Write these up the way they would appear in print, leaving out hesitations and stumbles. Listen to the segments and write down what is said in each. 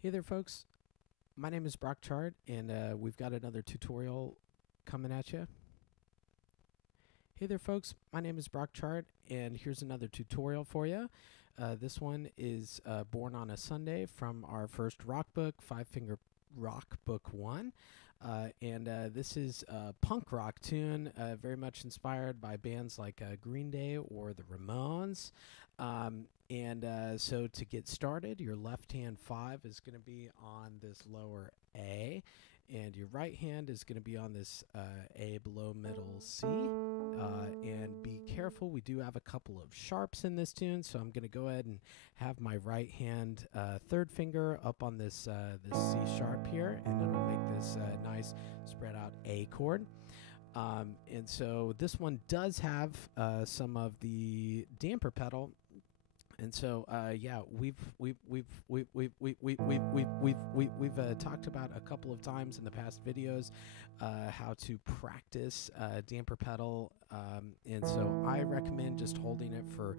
Hey there, folks. My name is Brock Chart, and we've got another tutorial coming at you. Hey there, folks. My name is Brock Chart, and here's another tutorial for you. This one is Born on a Sunday from our first rock book, Five Finger Rock Book 1. This is a punk rock tune, very much inspired by bands like Green Day or the Ramones. So to get started, your left hand 5 is going to be on this lower A, and your right hand is going to be on this A below middle C. And be careful, we do have a couple of sharps in this tune, so I'm going to go ahead and have my right hand third finger up on this C sharp here, and it'll make this nice spread out A chord. And so this one does have some of the damper pedal. And so, we've talked about a couple of times in the past videos how to practice damper pedal, and so I recommend just holding it for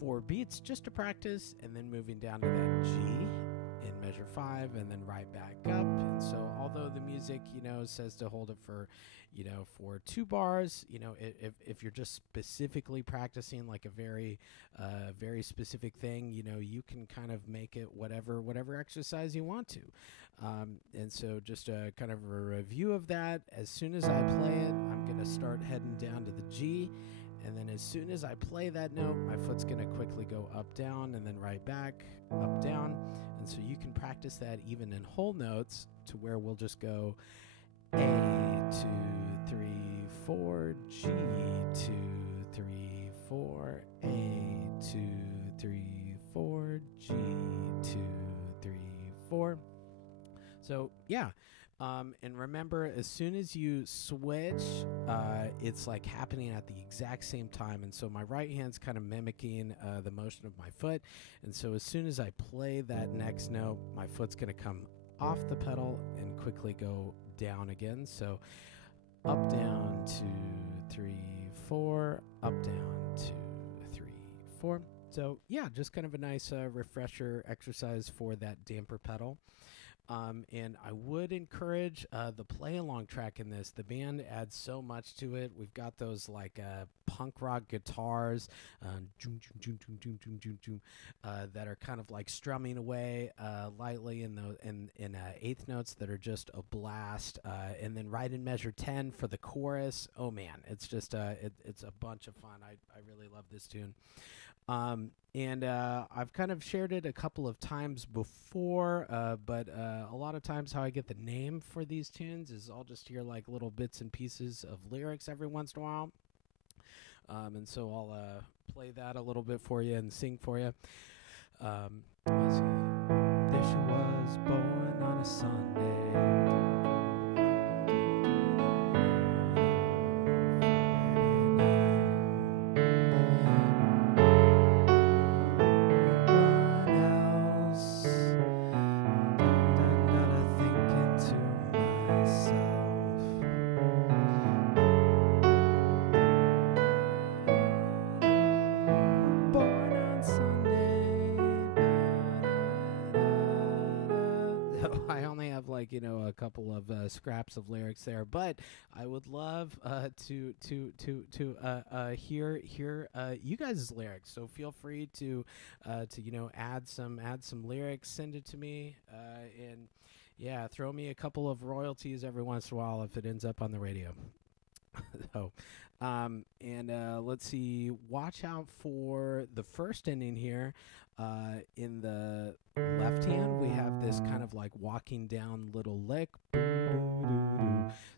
4 beats just to practice, and then moving down to that G in measure 5, and then right back up. And so, although the music says to hold it for 2 bars, if you're just specifically practicing like a very specific thing, you can kind of make it whatever exercise you want to. And so just kind of a review of that. As soon as I play it, I'm going to start heading down to the G. And then as soon as I play that note, my foot's going to quickly go up, down, and then right back, up, down. And so you can practice that even in whole notes, to where we'll just go A, 2, 3, 4, G, 2, 3, 4, A, 2, 3, 4, G, 2, 3, 4. So, yeah. And remember, as soon as you switch, it's like happening at the exact same time. And so my right hand's kind of mimicking the motion of my foot. And so as soon as I play that next note, my foot's going to come off the pedal and quickly go down again. So up, down, 2, 3, 4, up, down, 2, 3, 4. So yeah, just kind of a nice refresher exercise for that damper pedal. And I would encourage the play along track in this. The band adds so much to it. We've got those like punk rock guitars that are kind of like strumming away lightly in eighth notes that are just a blast. And then right in measure 10 for the chorus. Oh man, it's just it's a bunch of fun. I really love this tune. I've kind of shared it a couple of times before, but a lot of times how I get the name for these tunes is I'll just hear like little bits and pieces of lyrics every once in a while. And so I'll play that a little bit for you and sing for you. Let's see. There she was, born on a Sunday. A couple of scraps of lyrics there, but I would love to hear you guys' lyrics. So feel free to add some lyrics, send it to me, and yeah, throw me a couple of royalties every once in a while if it ends up on the radio. So, let's see. Watch out for the first ending here. In the left hand, we have this kind of like walking down little lick.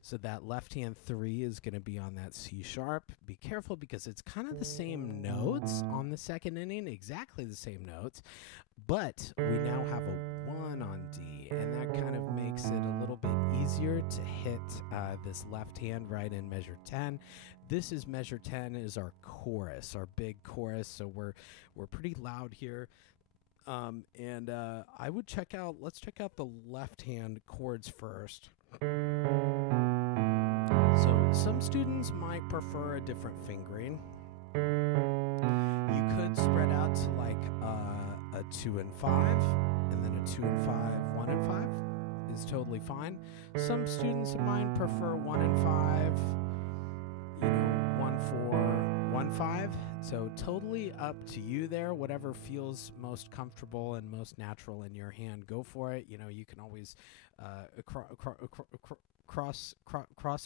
So that left hand 3 is going to be on that C sharp. Be careful because it's kind of the same notes on the second ending, exactly the same notes, but we now have a 1 on D, and that kind of makes it a little bit easier to hit this left hand right in measure 10. This is measure 10 is our chorus, our big chorus, so we're pretty loud here. I would let's check out the left hand chords first. So some students might prefer a different fingering. You could spread out to like a 2 and 5, and then a 2 and 5, 1 and 5 is totally fine. Some students of mine prefer 1 and 5, 1 4, 1 5. So totally up to you there. Whatever feels most comfortable and most natural in your hand, go for it. You can always cross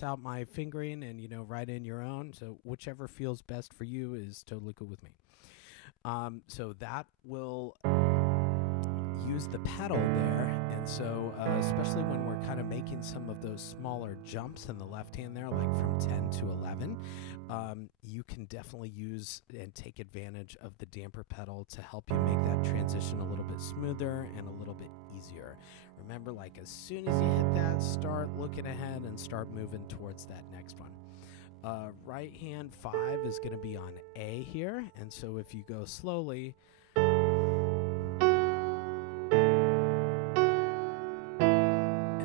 out my fingering and write in your own. So whichever feels best for you is totally cool with me. So that will use the pedal there, and so especially when we're kind of making some of those smaller jumps in the left hand there, like from 10 to 11, you can definitely use and take advantage of the damper pedal to help you make that transition a little bit smoother and a little bit easier. Remember, like as soon as you hit that, start looking ahead and start moving towards that next one. Right hand 5 is going to be on A here, and so if you go slowly, and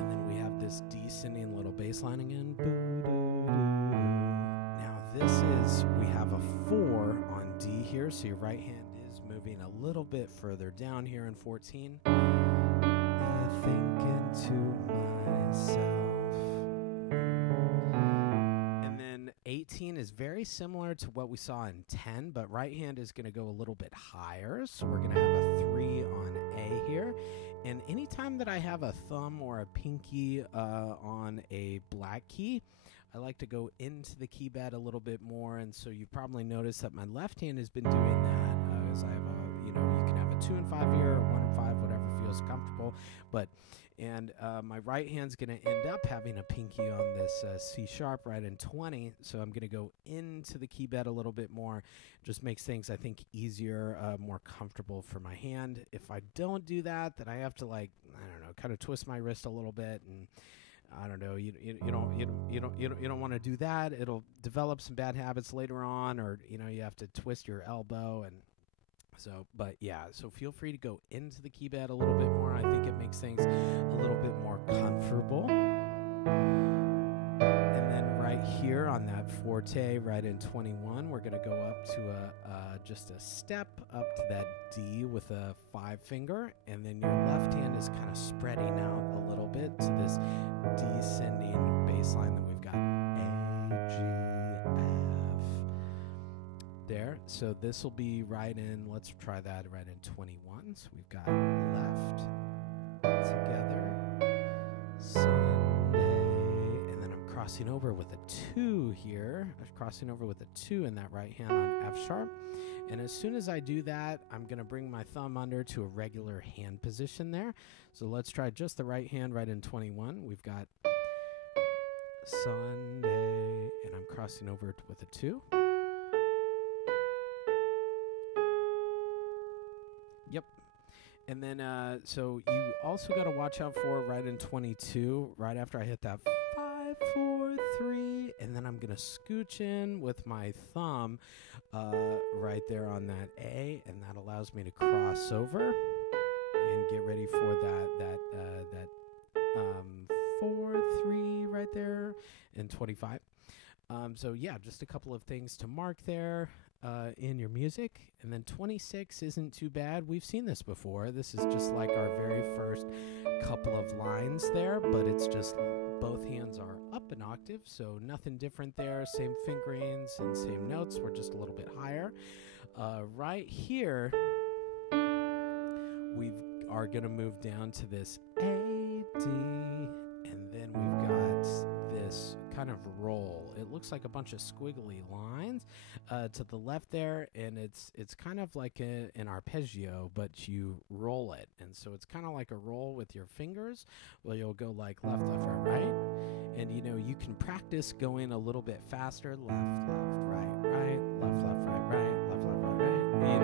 then we have this descending little bass line again. Now we have a 4 on D here, so your right hand is moving a little bit further down here in 14. I think into myself. 18 is very similar to what we saw in 10, but right hand is going to go a little bit higher, so we're going to have a 3 on A here. And anytime that I have a thumb or a pinky on a black key, I like to go into the key bed a little bit more, and so you probably noticed that my left hand has been doing that, as I have you can have a 2 and 5 here, or 1 and 5, whatever feels comfortable, and my right hand's going to end up having a pinky on this C sharp right in 20, so I'm going to go into the key bed a little bit more. Just makes things, I think, easier, more comfortable for my hand. If I don't do that, then I have to kind of twist my wrist a little bit, and I don't know. You don't want to do that. It'll develop some bad habits later on, or you have to twist your elbow and. So feel free to go into the key bed a little bit more. I think it makes things a little bit more comfortable. And then right here on that forte, right in 21, we're going to go up to just a step up to that D with a 5 finger, and then your left hand is kind of spreading out a little bit to this descending bass line that we've got A, G, there. So this will be right in, let's try that right in 21. So we've got left, together, Sunday, and then I'm crossing over with a 2 here. I'm crossing over with a 2 in that right hand on F sharp. And as soon as I do that, I'm going to bring my thumb under to a regular hand position there. So let's try just the right hand right in 21. We've got Sunday, and I'm crossing over with a 2. Yep. And then, so you also got to watch out for right in 22, right after I hit that 5, 4, 3, and then I'm going to scooch in with my thumb right there on that A, and that allows me to cross over and get ready for that 4, 3 right there in 25. So yeah, just a couple of things to mark there in your music. And then 26 isn't too bad. We've seen this before. This is just like our very first couple of lines there, but it's just both hands are up an octave, so nothing different there. Same fingerings and same notes. We're just a little bit higher. Right here, we are going to move down to this A, D, and then we've got this kind of roll. It looks like a bunch of squiggly lines to the left there, and it's kind of like an arpeggio, but you roll it, and so it's kind of like a roll with your fingers. Well, you'll go like left, left, right, right, and you can practice going a little bit faster. Left, left, right, right, left, left, right, right, left, left, right, right.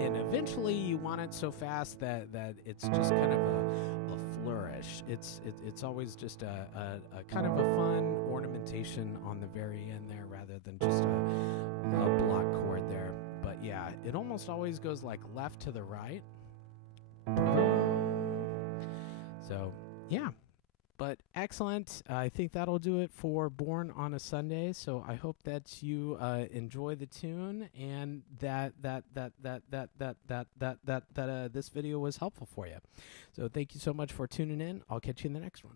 And eventually you want it so fast that it's just kind of a flourish. It's always just a kind of a fun ornamentation on the very end there, rather than just a block chord there. But yeah, it almost always goes like left to the right. So yeah, But excellent. I think that'll do it for Born on a Sunday. So I hope that you enjoy the tune and that this video was helpful for you. So thank you so much for tuning in. I'll catch you in the next one.